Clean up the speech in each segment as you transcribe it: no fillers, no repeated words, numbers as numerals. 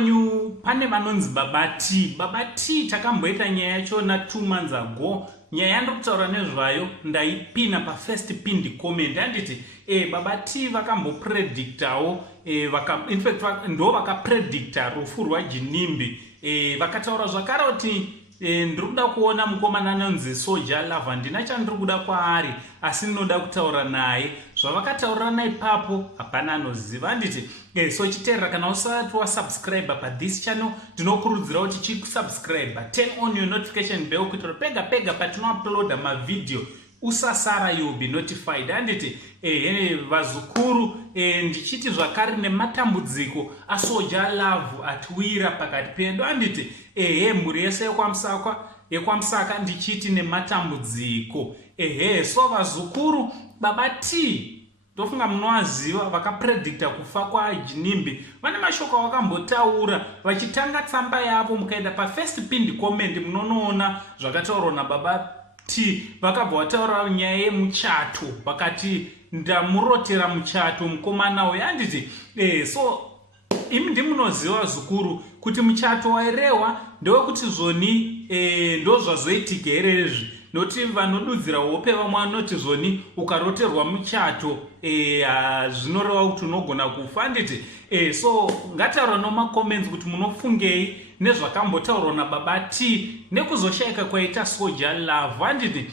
kwenyu pane vanonzi baba T takamboita nyaya yachona 2 months ago. Nyaya yandiri kutaura nezvayo ndaipina pa first pinned comment handiti baba T vakambopredictawo in fact ndo vakapredicta rufu rwaJinimbi. Vakataura zvakare kuti ndiri kuda kuona mukomana anonzi Soja Love, handina chandiri kuda kwaari asi ndinoda kutaura naye. Zvavakataurana ipapo hapana anoziva handiti. So chiteerera, kana usati wasubscribe pa this channel ndinokurudzira kuti chikusubscribe, turn on your notification bell kuitira pega pega patinouploada mavideo usasara, you'll be notified handiti. Vazukuru, ndichiti zvakare nematambudziko aSoja Love atiwira pakati pedu handiti. Mhuri yese yekwaMsaka ndichiti nematambudziko. So vazukuru, baba T ndofunga munowaziva, vakapredicta kufa kwaJinimbi. Vane mashoko avakambotaura vachitanga tsamba yavo, mukaenda pa first pinned comment munonoona zvakataurwa nababa T. Vakabva vataura nyaya yemuchato, vakati ndamurotera muchato mukomana uyu handiti. So imi ndimunoziva zukuru kuti muchato wairehwa ndewekuti zvoni ndo zvazoitika herezvi, noti vanodudzira hope vamwe vanoti zvoni ukaroterwa muchato zvinoreva kuti unogona kufa handiti. So ngataura nomacomments kuti munofungei nezvakambotaurwa nababa T nekuzoshayika kwaita Soja Love handiti.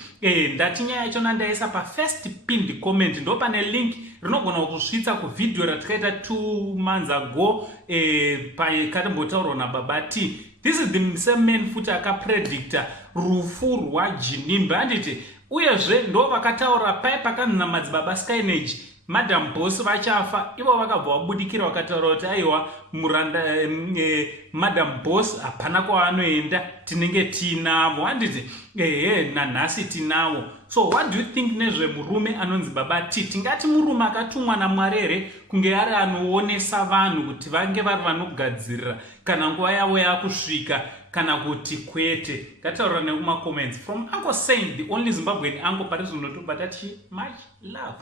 Ndati nyaya yachona ndaisa pa first pinned comment, ndo pane link rinogona kusvitsa kuvidhio ratakaita 2 months ago pakambotaurwa nababa T. This is the same man futi akapredicta rufu rwaJinimbi handiti. Uyezve ndo vakataura pai pakanzi namadzibaba Skynage Madam Boss vachafa, ivo vakabva vabudikira vakataura kuti aiwa muranda Madam Boss hapana kwaanoenda, tinenge tinavo handiti. Nanhasi tinavo. So what do you think nezvemurume anonzi baba T? Tingati murume akatumwa naMwari here kunge ari anoonesa vanhu kuti vange vari vanogadzirira kana nguva yavo yakusvika kana kuti kwete? Ngataura nekumacomments. From Uncle Saint, the only Zimbabwean uncle, Paris Unoto, but much love.